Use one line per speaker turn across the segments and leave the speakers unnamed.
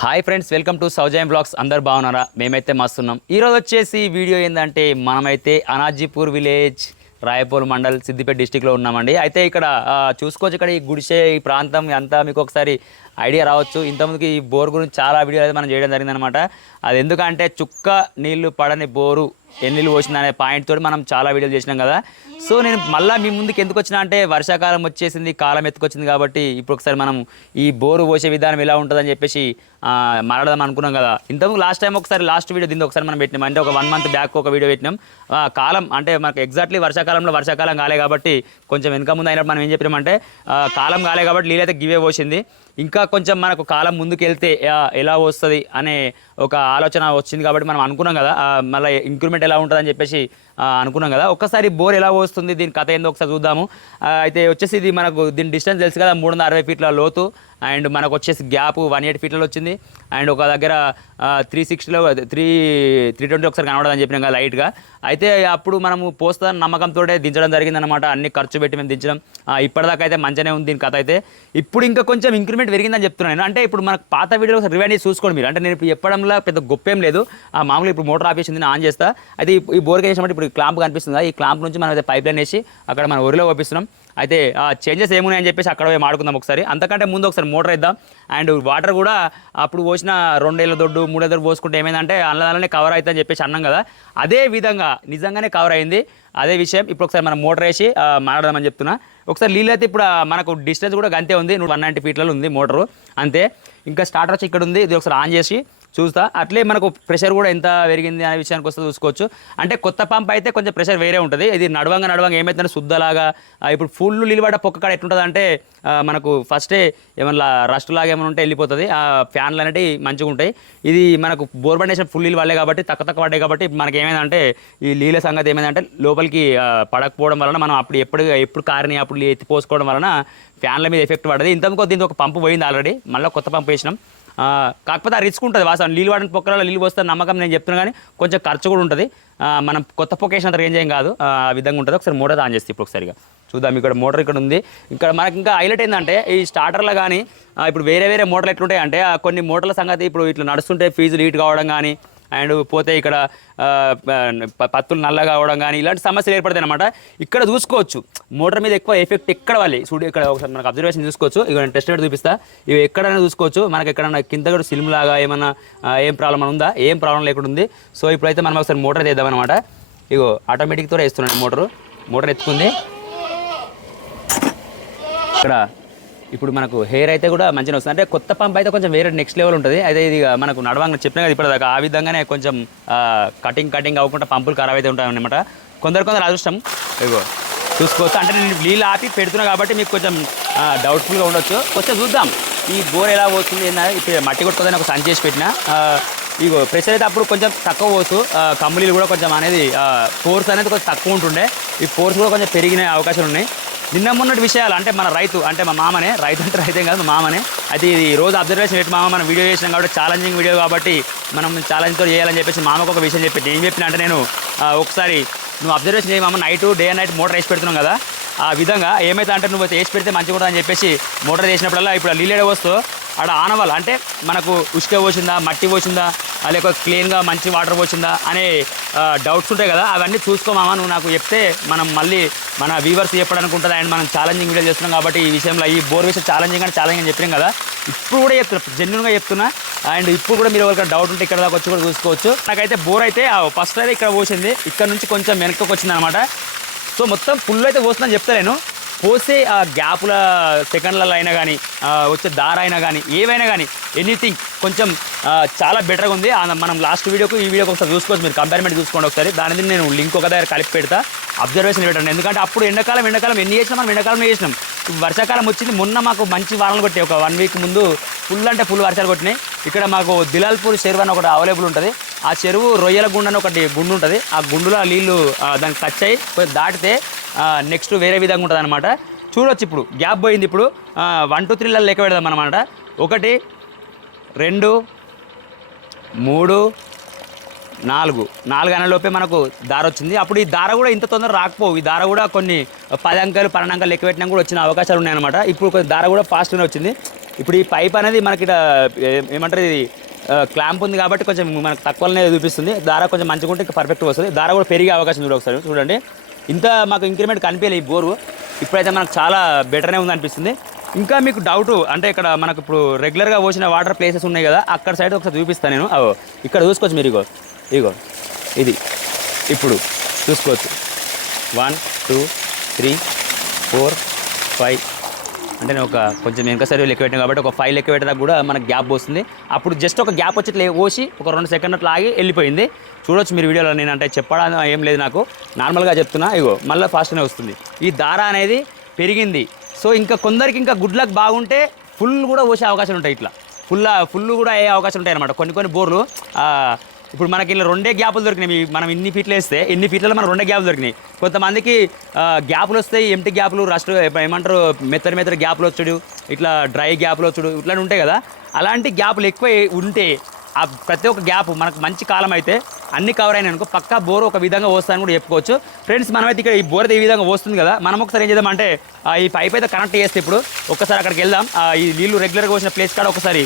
Hi friends welcome to Soujayam vlogs. అందరు బాగున్నారా? మేమైతే మస్తున్నాం. ఈరోజు వచ్చేసి వీడియో ఏంటంటే మనమైతే అనాజీపూర్ విలేజ్ రాయపూర్ మండల్ సిద్దిపేట డిస్టిక్లో ఉన్నామండి. అయితే ఇక్కడ చూసుకోవచ్చు ఇక్కడ ఈ గుడిసె ఈ ప్రాంతం అంతా మీకు ఒకసారి ఐడియా రావచ్చు. ఇంతకుముందుకి ఈ బోర్ గురించి చాలా వీడియో అయితే మనం చేయడం జరిగిందనమాట. అది ఎందుకంటే చుక్క నీళ్ళు పడని బోరు ఎన్ని నీళ్ళు పోసింది అనే పాయింట్ తోటి మనం చాలా వీడియోలు చేసినాం కదా. సో నేను మళ్ళీ మీ ముందుకు ఎందుకు వచ్చినా అంటే వర్షాకాలం వచ్చేసింది కాలం ఎత్తుకొచ్చింది కాబట్టి ఇప్పుడు ఒకసారి మనం ఈ బోరు పోసే విధానం ఎలా ఉంటుందని చెప్పేసి మాట్లాడదాం అనుకున్నాం కదా. ఇంతకు లాస్ట్ టైం ఒకసారి లాస్ట్ వీడియో దీన్ని ఒకసారి మనం పెట్టినాం. అంటే ఒక వన్ మంత్ బ్యాక్ ఒక వీడియో పెట్టినాం. ఆ, కాలం అంటే మనకు ఎగ్జాక్ట్లీ వర్షాకాలంలో వర్షాకాలం కాలే కాబట్టి కొంచెం వెనుక ముందు అయినప్పుడు మనం ఏం చెప్పినామంటే కాలం కాలే కాబట్టి నీళ్ళైతే గివే పోసింది. ఇంకా కొంచెం మనకు కాలం ముందుకెళ్తే ఎలా వస్తుంది అనే ఒక ఆలోచన వచ్చింది కాబట్టి మనం అనుకున్నాం కదా. మళ్ళీ ఇంక్రిమెంట్ ఎలా ఉంటుందని చెప్పేసి అనుకున్నాం కదా. ఒక్కసారి బోర్ ఎలా వస్తుంది? దీని కథ ఏందో ఒకసారి చూద్దాము. అయితే వచ్చేసి ఇది మనకు దీని డిస్టెన్స్ తెలుసు కదా మూడు వందల అరవై ఫీట్ల లోతు. అండ్ మనకు వచ్చేసి గ్యాప్ వన్ ఎయిట్ ఫీట్లలో వచ్చింది. అండ్ ఒక దగ్గర త్రీ సిక్స్టీలో త్రీ త్రీ ట్వంటీ ఒకసారి కనబడదని చెప్పినాం కదా లైట్గా అయితే అప్పుడు మనము పోస్తా నమ్మకంతో దించడం జరిగిందనమాట అన్ని ఖర్చు పెట్టి మేము దించడం. ఇప్పటిదాకా అయితే మంచిగానే ఉంది దీని కథ అయితే. ఇప్పుడు ఇంకా కొంచెం ఇంక్రిమెంట్ పెరిగిందని చెప్తున్నాను అంటే ఇప్పుడు మనకు పాత వీడియో రివైండ్ చూసుకోండి మీరు. అంటే నేను ఇప్పుడు చెప్పడంలో పెద్ద గొప్పేం లేదు. ఆ మామూలుగా ఇప్పుడు మోటార్ ఆపేసింది ఆన్ చేస్తా. అయితే ఈ- బోర్కి వేసినప్పుడు ఇప్పుడు క్లాంప్ కనిపిస్తుంది? ఈ క్లాంప్ నుంచి మనం అయితే పైప్ లైన్ వేసి అక్కడ మనం ఒరిలో పంపిస్తున్నాం అయితే ఆ చేంజెస్ ఏమున్నాయని చెప్పేసి అక్కడ పోయి మాడుకుందాం ఒకసారి. అంతకంటే ముందు ఒకసారి మోటార్ ఇద్దాం అండ్ వాటర్ కూడా అప్పుడు పోసిన రెండేళ్ళ దొడ్డు మూడేళ్ళ దొడ్డు పోసుకుంటే ఏమైందంటే అల్లనే కవర్ అవుతుందని చెప్పేసి అన్నాం కదా. అదే విధంగా నిజంగానే కవర్ అయింది. అదే విషయం ఇప్పుడు ఒకసారి మనం మోటార్ వేసి మాట్లాడదామని చెప్తున్నా. ఒకసారి నీళ్ళు అయితే ఇప్పుడు మనకు డిస్టెన్స్ కూడా అంతే ఉంది. వన్ నైంటీ ఫీట్లలో ఉంది మోటారు. అంతే. ఇంకా స్టార్టర్ వచ్చి ఇక్కడ ఉంది. ఇది ఒకసారి ఆన్ చేసి చూస్తా. అట్లే మనకు ప్రెషర్ కూడా ఎంత పెరిగింది అనే విషయానికి వస్తే చూసుకోవచ్చు. అంటే కొత్త పంప్ అయితే కొంచెం ప్రెషర్ వేరే ఉంటుంది. ఇది నడవంగా నడవంగా ఏమైతుందంటే శుద్ధలాగా ఇప్పుడు ఫుల్ నిలబడ్డ పొక్క కాడ ఎట్లుంటుంది అంటే మనకు ఫస్టే ఏమన్నా రస్ట్ లాగా ఏమైనా ఉంటే వెళ్ళిపోతుంది. ఆ ఫ్యాన్లు అనేటివి మంచిగా ఉంటాయి. ఇది మనకు బోర్బండేషన్ ఫుల్ నీళ్ళు పడలే కాబట్టి తక్కువ తక్కువ పడ్డాయి కాబట్టి మనకి ఏమైందంటే ఈ నీళ్ళ సంగతి ఏమైందంటే లోపలికి పడకపోవడం వలన మనం అప్పుడు ఎప్పుడు ఎప్పుడు కారిని అప్పుడు ఎత్తిపోసుకోవడం వలన ఫ్యాన్ల మీద ఎఫెక్ట్ పడదు ఇంతకు దీనికి ఒక పంపు పోయింది ఆల్రెడీ. మళ్ళీ కొత్త పంపు వేసినాం. కాకపోతే ఆ రిస్క్ ఉంటుంది వాస్తవం నీళ్ళు వాడిన పొక్కలలో నీళ్ళు పోస్తే నమ్మకం నేను చెప్తున్నా కానీ కొంచెం ఖర్చు కూడా ఉంటుంది. మనం కొత్త పొక్క వేసినంత రేంజ్ ఏం కాదు. ఆ విధంగా ఉంటుంది. ఒకసారి మోటార్ ఆన్ చేస్తే ఇప్పుడు ఒకసారిగా. చూద్దాం ఇక్కడ మోటార్ ఇక్కడ ఉంది. ఇక్కడ మనకి ఇంకా హైలైట్ ఏంటంటే ఈ స్టార్టర్లో కానీ ఇప్పుడు వేరే వేరే మోటార్లు ఎట్లుంటాయి అంటే కొన్ని మోటార్ల సంగతి ఇప్పుడు ఇట్లా నడుస్తుంటే ఫీజులు హీట్ కావడం కానీ అండ్ పోతే ఇక్కడ పత్తులు నల్లగా అవడం కానీ ఇలాంటి సమస్యలు ఏర్పడతాయి అనమాట ఇక్కడ చూసుకోవచ్చు. మోటార్ మీద ఎక్కువ ఎఫెక్ట్ ఎక్కడ వాలి చూడు ఇక్కడ ఒకసారి మనకు అబ్జర్వేషన్ చూసుకోవచ్చు. ఇక నేను టెస్ట్ చూపిస్తా. ఇవి ఎక్కడైనా చూసుకోవచ్చు. మనకి ఎక్కడైనా కింద కూడా సిల్మ్ లాగా ఏమన్నా ఏం ప్రాబ్లం ఉందా? ఏం ప్రాబ్లం లేకుండా ఉంది. సో ఇప్పుడైతే మనం ఒకసారి మోటార్ చేద్దాం అనమాట ఇగో ఆటోమేటిక్తో వేస్తున్నాను మోటారు. మోటార్ ఎత్తుకుంది. ఇక్కడ ఇప్పుడు మనకు హెయిర్ అయితే కూడా మంచిగా వస్తుంది. అంటే కొత్త పంప్ అయితే కొంచెం వేరే నెక్స్ట్ లెవెల్ ఉంటుంది. అయితే ఇది మనకు నడవంగా చెప్పిన కదా ఇప్పటిదాకా. ఆ విధంగానే కొంచెం కటింగ్ కటింగ్ అవ్వకుండా పంపులు ఖరాబ్ అయితే ఉంటాయి అనమాట కొందరు కొందరు అదృష్టం. ఇగో చూసుకోవచ్చు. అంటే నేను నీళ్ళు ఆపి పెడుతున్నా కాబట్టి మీకు కొంచెం డౌట్ఫుల్గా ఉండొచ్చు. కొంచెం చూద్దాం. ఈ బోర్ ఎలా పోతుంది ఏదైనా ఇప్పుడు మట్టి కొట్టుకోదని ఒక సంచి చేసి పెట్టిన. ఇగో ప్రెషర్ అయితే అప్పుడు కొంచెం తక్కువ పోసు కంపెనీలు కమ్ములీలు కూడా కొంచెం అనేది ఫోర్స్ అనేది కొంచెం తక్కువ ఉంటుండే. ఈ ఫోర్స్ కూడా కొంచెం పెరిగిన అవకాశాలు ఉన్నాయి. నిన్న మొన్నటి విషయాలు అంటే మన రైతు అంటే మా మామనే రైతు అంటే రైతే కాదు మా మామనే. అయితే ఇది రోజు అబ్జర్వేషన్ పెట్టి మామ మనం వీడియో చేసినాం కాబట్టి ఛాలెంజింగ్ వీడియో కాబట్టి మనం ఛాలెంజ్తో చేయాలని చెప్పేసి మామకు ఒక విషయం చెప్పి ఏం చెప్పిన అంటే నేను ఒకసారి నువ్వు అబ్జర్వేషన్ చేయి మామ night day and night motor వేసి పెడుతున్నాం కదా. ఆ విధంగా ఏమైతే అంటే నువ్వు వేసి పెడితే మంచిగా అని చెప్పేసి మోటార్ చేసినప్పుడల్లా ఇప్పుడు లీలేడ వస్తూ అక్కడ ఆనవాళ్ళు. అంటే మనకు ఉష్క పోసిందా మట్టి పోసిందా లేకపోతే క్లీన్గా మంచి వాటర్ పోసిందా అనే డౌట్స్ ఉంటాయి కదా. అవన్నీ చూసుకోమామా నువ్వు నాకు చెప్తే మనం మళ్ళీ మన వ్యూవర్స్ చెప్పడానికి ఉంటుంది అండ్ మనం ఛాలెంజింగ్ వీడియో చేస్తున్నాం కాబట్టి ఈ విషయంలో ఈ బోర్ విషయం ఛాలెంజింగ్ అని ఛాలెంజింగ్ అని చెప్పాం కదా. ఇప్పుడు కూడా చెప్తున్నా జెన్యున్గా చెప్తున్నా. అండ్ ఇప్పుడు కూడా మీరు ఎవరికైనా డౌట్ ఉంటే ఇక్కడ దాకా వచ్చి కూడా చూసుకోవచ్చు. నాకైతే బోర్ అయితే ఫస్ట్ అయితే ఇక్కడ పోసింది. ఇక్కడ నుంచి కొంచెం వెనక్కి వచ్చింది అనమాట సో మొత్తం ఫుల్ అయితే పోస్తుందని చెప్తలేను పోసే ఆ గ్యాపుల సెకండ్లలో అయినా కానీ వచ్చే దార అయినా కానీ ఏవైనా కానీ ఎనీథింగ్ కొంచెం చాలా బెటర్గా ఉంది. మనం లాస్ట్ వీడియోకు ఈ వీడియోకి ఒకసారి చూసుకోవచ్చు. మీరు కంపేర్మెంట్ చూసుకోండి ఒకసారి. దాని మీద నేను లింక్ ఒక దగ్గర కలిపి పెడతా. అబ్జర్వేషన్ పెట్టండి. ఎందుకంటే అప్పుడు ఎండాకాలం ఎండాకాలం ఎన్ని చేసినా మనం ఎండాకాలం చేసినాం. వర్షాకాలం వచ్చింది. మొన్న మాకు మంచి వానలు కొట్టాయి ఒక వన్ వీక్ ముందు ఫుల్ అంటే ఫుల్ వర్షాలు కొట్టినాయి. ఇక్కడ మాకు దిలాల్పూర్ చెరువు అని ఒకటి అవైలబుల్ ఉంటుంది. ఆ చెరువు రొయ్యల గుండు అని ఒకటి గుండు ఉంటుంది. ఆ గుండులో ఆ నీళ్ళు దానికి టచ్ అయ్యి దాటితే నెక్స్ట్ వేరే విధంగా ఉంటుంది అనమాట చూడొచ్చు ఇప్పుడు గ్యాప్ పోయింది ఇప్పుడు. వన్ టూ త్రీలలో లెక్క పెడదాం అనమాట ఒకటి రెండు మూడు నాలుగు. నాలుగు అనలోపే మనకు దార వచ్చింది. అప్పుడు ఈ దార కూడా ఇంత తొందర రాకపోవు. ఈ దార కూడా కొన్ని పది అంకెలు పన్నెండు అంకెలు లెక్క పెట్టినా కూడా వచ్చిన అవకాశాలు ఉన్నాయన్నమాట. ఇప్పుడు కొంచెం దార కూడా ఫాస్ట్గానే వచ్చింది. ఇప్పుడు ఈ పైప్ అనేది మనకి ఇక్కడ ఏమంటారు ఇది? క్లాంప్ ఉంది కాబట్టి కొంచెం మనకు తక్కువనే చూపిస్తుంది. దార కొంచెం మంచిగా ఉంటే ఇంకా పర్ఫెక్ట్ వస్తుంది. దార కూడా పెరిగే అవకాశం చూడ ఒకసారి చూడండి. ఇంత మాకు ఇంక్రిమెంట్ కనిపించలేదు ఈ బోరు. ఇప్పుడైతే మనకు చాలా బెటర్నే ఉంది అనిపిస్తుంది ఇంకా మీకు డౌట్ అంటే ఇక్కడ మనకు ఇప్పుడు రెగ్యులర్గా పోసిన వాటర్ ప్లేసెస్ ఉన్నాయి కదా అక్కడ సైడ్ ఒకసారి చూపిస్తాను నేను. అవో ఇక్కడ చూసుకోవచ్చు మీరు ఇగో ఇగో ఇది. ఇప్పుడు చూసుకోవచ్చు. One two three four five అంటే నేను ఒక కొంచెం వెనక సర్వీలు లెక్క పెట్టాను కాబట్టి ఒక ఫైవ్ లెక్క పెట్టడానికి కూడా మనకు గ్యాప్ వస్తుంది. అప్పుడు జస్ట్ ఒక గ్యాప్ వచ్చి ఇట్లా పోసి ఒక రెండు సెకండ్ అట్లా ఆగి వెళ్ళిపోయింది. చూడొచ్చు మీరు వీడియోలో నేను అంటే చెప్పడం ఏం లేదు నాకు. నార్మల్గా చెప్తున్నా ఇగో మళ్ళీ ఫాస్ట్గానే వస్తుంది. ఈ దార అనేది పెరిగింది. సో ఇంకా కొందరికి ఇంకా గుడ్ లక్ బాగుంటే ఫుల్ కూడా పోసే అవకాశాలు ఉంటాయి ఇట్లా. ఫుల్ ఫుల్ కూడా అయ్యే అవకాశం ఉంటాయి అనమాట కొన్ని కొన్ని బోర్లు ఇప్పుడు మనకి ఇలా రెండే గ్యాపులు దొరికినాయి. మనం ఇన్ని ఫీట్లు వేస్తే ఇన్ని ఫీట్లలో మనం రెండే గ్యాపులు దొరికినాయి. కొంతమందికి గ్యాపులు వస్తాయి ఎంటి గ్యాపులు రస్ట్ ఏమంటారు మెత్తడి మెత్తడి గ్యాపులు వచ్చుడు ఇట్లా డ్రై గ్యాపులు వచ్చుడు ఇట్లా ఉంటాయి కదా. అలాంటి గ్యాపులు ఎక్కువ ఉంటే ఆ ప్రతి ఒక్క గ్యాప్ మనకు మంచి కాలం అయితే అన్ని కవర్ అయినాయి అనుకో పక్కా బోర్ ఒక విధంగా వస్తాయని కూడా చెప్పుకోవచ్చు. ఫ్రెండ్స్ మనమైతే ఇక్కడ ఈ బోర్ ఈ విధంగా వస్తుంది కదా. మనం ఒకసారి ఏం చేద్దామంటే ఈ పైప్ అయితే కనెక్ట్ చేస్తే ఇప్పుడు ఒకసారి అక్కడికి వెళ్దాం. ఈ నీళ్ళు రెగ్యులర్గా వచ్చిన ప్లేస్ కాడ ఒకసారి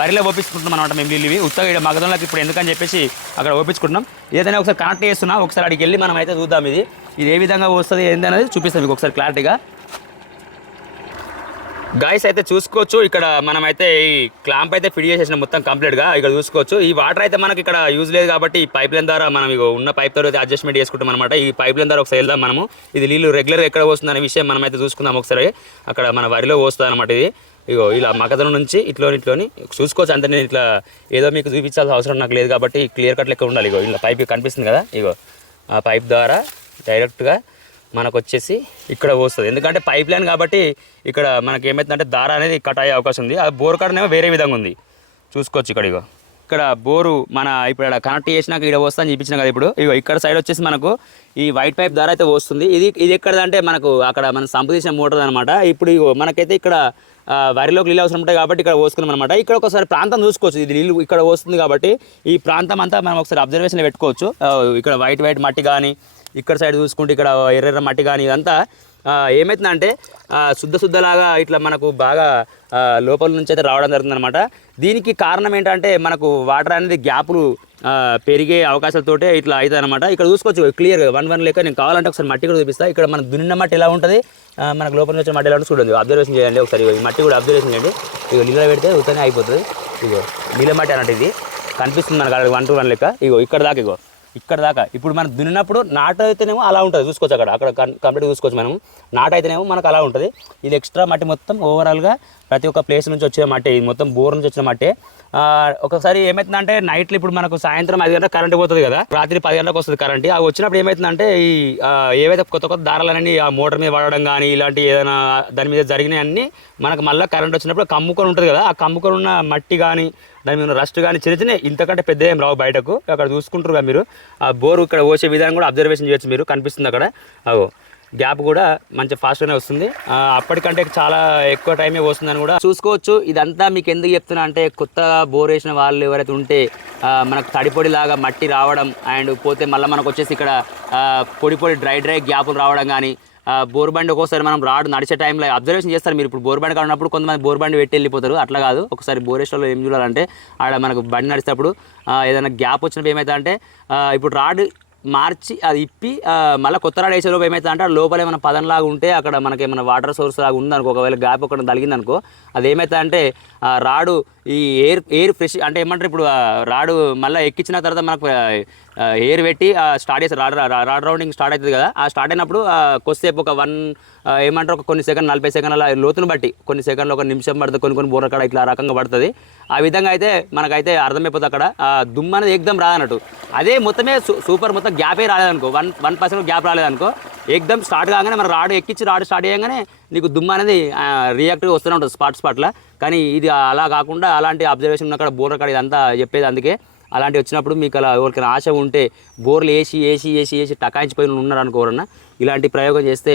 వరిలో ఓపించుకుంటున్నాం అనమాట మేము నీళ్ళు ఇవి. ఉత్తగా ఇక్కడ మగదంలోకి ఇప్పుడు ఎందుకని చెప్పేసి అక్కడ ఓపించుకుంటున్నాం ఏదైనా ఒకసారి కనెక్ట్ చేస్తున్నా ఒకసారి అక్కడికి వెళ్ళి మనం అయితే చూద్దాం ఇది. ఇది ఏ విధంగా వస్తుంది ఏంది అనేది చూపిస్తాం మీకు ఒకసారి క్లారిటీగా గాయస్ అయితే చూసుకోవచ్చు. ఇక్కడ మనం అయితే ఈ క్లాంప్ అయితే ఫిట్ చేసేసిన మొత్తం కంప్లీట్గా ఇక్కడ చూసుకోవచ్చు. ఈ వాటర్ అయితే మనకి ఇక్కడ యూజ్ లేదు కాబట్టి ఈ పైప్ లైన్ ద్వారా మనం ఇగో ఉన్న పైప్తో అయితే అడ్జస్ట్మెంట్ చేసుకుంటాం అనమాట ఈ పైప్ లైన్ ద్వారా ఒకసారి వెళ్దాం మనము. ఇది నీళ్ళు రెగ్యులర్ ఎక్కడ వస్తుంది అనే విషయం మనం అయితే చూసుకుందాం ఒకసారి. అక్కడ మన వరిలో వస్తుంది అనమాట ఇది. ఇగో ఇలా మగధనం నుంచి ఇట్లోని ఇట్లోని చూసుకోవచ్చు. అంత నేను ఇట్లా ఏదో మీకు చూపించాల్సిన అవసరం నాకు లేదు కాబట్టి క్లియర్ కట్ లెక్క ఉండాలి ఇగో. ఇలా పైప్ కనిపిస్తుంది కదా. ఇగో ఆ పైప్ ద్వారా డైరెక్ట్గా మనకు వచ్చేసి ఇక్కడ పోస్తుంది. ఎందుకంటే పైప్ లైన్ కాబట్టి ఇక్కడ మనకి ఏమవుతుందంటే దార అనేది కట్ అయ్యే అవకాశం ఉంది. ఆ బోర్ కాడనేమో వేరే విధంగా ఉంది. చూసుకోవచ్చు ఇక్కడ ఇగో. ఇక్కడ బోరు మన ఇప్పుడు ఇక్కడ కనెక్ట్ చేసినాక ఇక్కడ వస్తా అని చూపించిన కదా ఇప్పుడు. ఇగో ఇక్కడ సైడ్ వచ్చేసి మనకు ఈ వైట్ పైప్ ద్వారా అయితే వస్తుంది ఇది ఇది ఎక్కడదంటే మనకు అక్కడ మనం సంపు మోటార్ అనమాట ఇప్పుడు ఇగో మనకైతే ఇక్కడ వరిలోకి నీళ్ళు అవసరం ఉంటాయి కాబట్టి ఇక్కడ పోసుకున్నాం అనమాట ఇక్కడ ఒకసారి ప్రాంతం చూసుకోవచ్చు. ఇది నీళ్ళు ఇక్కడ వస్తుంది కాబట్టి ఈ ప్రాంతం అంతా మనం ఒకసారి అబ్జర్వేషన్లో పెట్టుకోవచ్చు. ఇక్కడ వైట్ వైట్ మట్టి కానీ ఇక్కడ సైడ్ చూసుకుంటే ఇక్కడ ఎర్రెర్ర మట్టి కానీ ఇదంతా ఏమవుతుందంటే శుద్ధ శుద్ధలాగా ఇట్లా మనకు బాగా లోపల నుంచి అయితే రావడం జరుగుతుంది అనమాట దీనికి కారణం ఏంటంటే మనకు వాటర్ అనేది గ్యాపులు పెరిగే అవకాశాలతోటే ఇట్లా అవుతుంది అనమాట ఇక్కడ చూసుకోవచ్చు క్లియర్గా వన్ వన్ లెక్క నేను కావాలంటే ఒకసారి మట్టి కూడా చూపిస్తా. ఇక్కడ మన దున్నిన మట్టి ఎలా ఉంటుంది? మనకు లోపల నుంచి మట్టి ఎలా ఉంటుంది చూడండి. అబ్జర్వేషన్ చేయండి ఒకసారి. ఈ మట్టి కూడా అబ్జర్వేషన్ చేయండి. ఇగో నీళ్ళ పెడితే ఉత్తనే అయిపోతుంది. ఇగో నీళ్ళ మట్టి అన్నట్టు ఇది. కనిపిస్తుంది మనకు వన్ టు వన్ లెక్క. ఇగో ఇక్కడ దాకా ఇగో. ఇక్కడ దాకా. ఇప్పుడు మనం దున్నినప్పుడు నాట అయితేనేమో అలా ఉంటుంది. చూసుకోవచ్చు అక్కడ. అక్కడ కంప్లీట్ చూసుకోవచ్చు మనం నాట అయితేనేమో మనకు అలా ఉంటుంది. ఇది ఎక్స్ట్రా మట్టి మొత్తం ఓవరాల్గా ప్రతి ఒక్క ప్లేస్ నుంచి వచ్చే మట్టి. ఇది మొత్తం బోర్ నుంచి వచ్చిన మట్టి. ఒకసారి ఏమవుతుందంటే నైట్లో ఇప్పుడు మనకు సాయంత్రం ఐదు గంటలకు కరెంట్ పోతుంది కదా రాత్రి పది గంటలకు వస్తుంది కరెంట్. అవి వచ్చినప్పుడు ఏమవుతుందంటే ఈ ఏవైతే కొత్త కొత్త దారాలన్నీ ఆ మోటార్ మీద పడడం కానీ ఇలాంటి ఏదైనా దాని మీద జరిగినాయన్నీ మనకు మళ్ళీ కరెంట్ వచ్చినప్పుడు కమ్ముకొని ఉంటుంది కదా ఆ కమ్ముకొని ఉన్న మట్టి కానీ దాని మీద రస్ట్ కానీ చిన్న చిన్న ఇంతకంటే పెద్ద ఏం రావు బయటకు. అక్కడ చూసుకుంటారు కదా మీరు. ఆ బోరు ఇక్కడ పోసే విధానం కూడా అబ్జర్వేషన్ చేయొచ్చు మీరు కనిపిస్తుంది అక్కడ. అగో. గ్యాప్ కూడా మంచి ఫాస్ట్గానే వస్తుంది. అప్పటికంటే చాలా ఎక్కువ టైమే వస్తుందని కూడా చూసుకోవచ్చు. ఇదంతా మీకు ఎందుకు చెప్తున్నా అంటే కొత్త బోర్ వేసిన వాళ్ళు ఎవరైతే ఉంటే మనకు తడిపొడి లాగా మట్టి రావడం అండ్ పోతే మళ్ళీ మనకు వచ్చేసి ఇక్కడ పొడి పొడి డ్రై డ్రై గ్యాపులు రావడం కానీ బోర్ బండి ఒక్కోసారి మనం రాడు నడిచే టైంలో అబ్జర్వేషన్ చేస్తారు మీరు. ఇప్పుడు బోర్ బండి కాడ ఉన్నప్పుడు కొంతమంది బోర్ బండి పెట్టి వెళ్ళిపోతారు. అట్లా కాదు. ఒకసారి బోరేశ్వర్లో ఏం చూడాలంటే ఆడ మనకు బండి నడిచేటప్పుడు ఏదైనా గ్యాప్ వచ్చినప్పుడు ఏమైతే అంటే ఇప్పుడు రాడ్ మార్చి అది ఇప్పి మళ్ళీ కొత్త రాడ్ వేసే లోపు ఏమవుతుంది అంటే లోపల ఏమైనా పదం లాగా ఉంటే అక్కడ మనకి ఏమైనా వాటర్ సోర్స్ లాగా ఉందనుకో ఒకవేళ గ్యాప్ ఒకటి తగిలింది అనుకో అది ఏమైతే అంటే ఆ రాడు ఈ ఎయిర్ ఎయిర్ ఫ్రెష్ అంటే ఏమంటారు ఇప్పుడు రాడు మళ్ళీ ఎక్కించిన తర్వాత మనకు ఎయిర్ పెట్టి స్టార్ట్ చేస్తారు రాడ్ రా- రాడ్ రౌండింగ్ స్టార్ట్ అవుతుంది కదా. ఆ స్టార్ట్ అయినప్పుడు కొద్దిసేపు ఒక వన్ ఏమంటారు ఒక కొన్ని సెకండ్ నలభై సెకండ్ అలా లోతును బట్టి కొన్ని సెకండ్లు ఒక నిమిషం పడుతుంది కొన్ని కొన్ని బోర్ర ఇట్లా రకంగా పడుతుంది. ఆ విధంగా అయితే మనకైతే అర్థమైపోతుంది అక్కడ. దుమ్ము అనేది ఏకదం రాదన్నట్టు. అదే మొత్తమే సూ- సూపర్ మొత్తం గ్యాపే రాలేదనుకో. వన్ వన్ పర్సెంట్ గ్యాప్ రాలేదనుకో. ఏకదం స్టార్ట్ కాగానే మనం రాడు ఎక్కించి రాడు స్టార్ట్ చేయగానే నీకు దుమ్ము అనేది రియాక్ట్ వస్తూనే ఉంటుంది స్పాట్ స్పాట్లో కానీ ఇది అలా కాకుండా అలాంటి అబ్జర్వేషన్ ఉన్న అక్కడ బోర్ అక్కడ ఇదంతా చెప్పేది అందుకే. అలాంటివి వచ్చినప్పుడు మీకు అలా ఎవరికైనా ఆశ ఉంటే బోర్లు వేసి వేసి వేసి వేసి టకాయించిపోయిన ఉన్నారనుకోరన్నా ఇలాంటి ప్రయోగం చేస్తే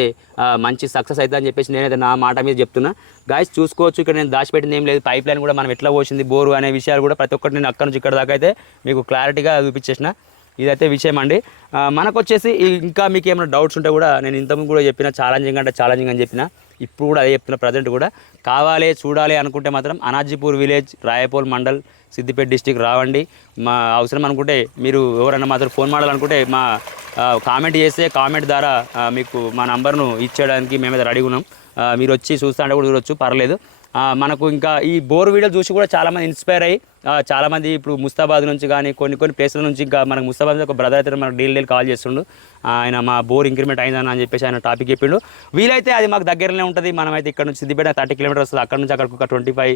మంచి సక్సెస్ అవుతుంది అని చెప్పేసి నేనైతే నా మాట మీద చెప్తున్నా. గాయస్ చూసుకోవచ్చు ఇక్కడ నేను దాచిపెట్టింది ఏం లేదు. పైప్ లైన్ కూడా మనం ఎట్లా పోసింది బోరు అనే విషయాలు కూడా ప్రతి ఒక్కటి నేను అక్కడ నుంచి ఇక్కడ దాకా అయితే మీకు క్లారిటీగా చూపించేసిన ఇదైతే విషయం అండి. మనకు వచ్చేసి ఇంకా మీకు ఏమైనా డౌట్స్ ఉంటే కూడా నేను ఇంతకుముందు కూడా చెప్పిన ఛాలెంజింగ్ అంటే ఛాలెంజింగ్ అని చెప్పిన ఇప్పుడు కూడా అదే చెప్తున్నా ప్రజెంట్ కూడా. కావాలి చూడాలి అనుకుంటే మాత్రం అనాజీపూర్ విలేజ్ రాయపోల్ మండల్ సిద్దిపేట డిస్టిక్ రావండి. మా అవసరం అనుకుంటే మీరు ఎవరైనా మాత్రం ఫోన్ మాడాలనుకుంటే మా కామెంట్ చేస్తే కామెంట్ ద్వారా మీకు మా నంబర్ను ఇచ్చేయడానికి మేమైతే రెడీగా ఉన్నాం. మీరు వచ్చి చూస్తా అంటే కూడా చూడొచ్చు పర్లేదు. మనకు ఇంకా ఈ బోర్ వీడియో చూసి కూడా చాలామంది ఇన్స్పైర్ అయ్యి చాలామంది ఇప్పుడు ముస్తాబాద్ నుంచి కానీ కొన్ని కొన్ని ప్లేసుల నుంచి ఇంకా మనకు ముస్తాబాద్ ఒక బ్రదర్ అయితే మనకు డైలీ డైలీ కాల్ చేస్తుండు. ఆయన మా బోర్ ఇంక్రిమెంట్ అయిందని అని చెప్పేసి ఆయన టాపిక్ చెప్పిండు. వీలైతే అది మాకు దగ్గరనే ఉంటుంది. మనమైతే ఇక్కడ నుంచి సిద్దిపేట థర్టీ కిలోమీటర్స్ వస్తుంది. అక్కడ నుంచి అక్కడికి ఒక ట్వంటీ ఫైవ్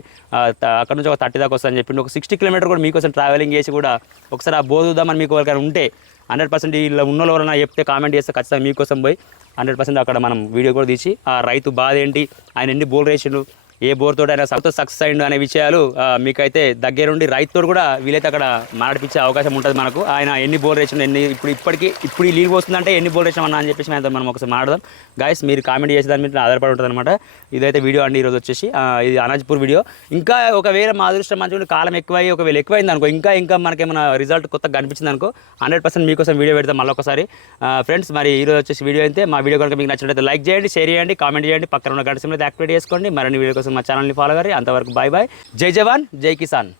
అక్కడ నుంచి ఒక థర్టీ దాకా వస్తుందని చెప్పిండు. ఒక సిక్స్టీ కిలోమీటర్ కూడా మీకోసం ట్రావెలింగ్ చేసి కూడా ఒకసారి ఆ బోర్ చూద్దామని మీకు ఎవరికైనా ఉంటే హండ్రెడ్ పర్సెంట్ ఇలా ఉన్న వాళ్ళు ఎవరైనా చెప్తే కామెంట్ చేస్తే ఖచ్చితంగా మీకోసం పోయి హండ్రెడ్ పర్సెంట్ అక్కడ మనం వీడియో కూడా తీసి ఆ రైతు బాధ ఏంటి? ఆయన ఎన్ని బోల్ వేసిండు? ఏ బోర్తోడైనా తోటి సక్సెస్ అయ్యిండు అనే విషయాలు మీకైతే దగ్గరుండి రైతుతో కూడా వీలైతే అక్కడ మాట్లాడిపించే అవకాశం ఉంటుంది మనకు. ఆయన ఎన్ని బోర్ వేసిన ఎన్ని ఇప్పుడు ఇప్పటికి ఇప్పుడు ఈ లీవ్ వస్తుందంటే ఎన్ని బోర్ వేసామన్నా అని చెప్పేసి ఆయనతో మనం ఒకసారి మాట్లాడదాం. గాయస్ మీరు కామెంట్ చేసే దాని మీద ఆధారపడి ఉంటుంది అనమాట ఇదైతే వీడియో అండి ఈరోజు వచ్చేసి. ఇది అనాజ్పూర్ వీడియో. ఇంకా ఒకవేళ మా అదృష్టం మంచిగా కాలం ఎక్కువై ఒకవేళ ఎక్కువైంది అనుకో ఇంకా ఇంకా మనకేమైనా రిజల్ట్ కొత్తగా కనిపించింది అనుకో హండ్రెడ్ పర్సెంట్ మీకోసం వీడియో పెడతాం మళ్ళీ ఒకసారి. ఫ్రెండ్స్ మరి ఈరోజు వచ్చేసి వీడియో అయితే మా వీడియో కనుక మీకు నచ్చినట్లయితే లైక్ చేయండి షేర్ చేయండి కామెంట్ చేయండి. పక్కన ఉన్న గంట సింబల్ యాక్టివేట్ చేసుకోండి. మరిన్ని వీడియో కోసం మా ఛానల్ని ఫాలో గారి అంతవరకు బాయ్ బాయ్ జై జవాన్ జై కిసాన్.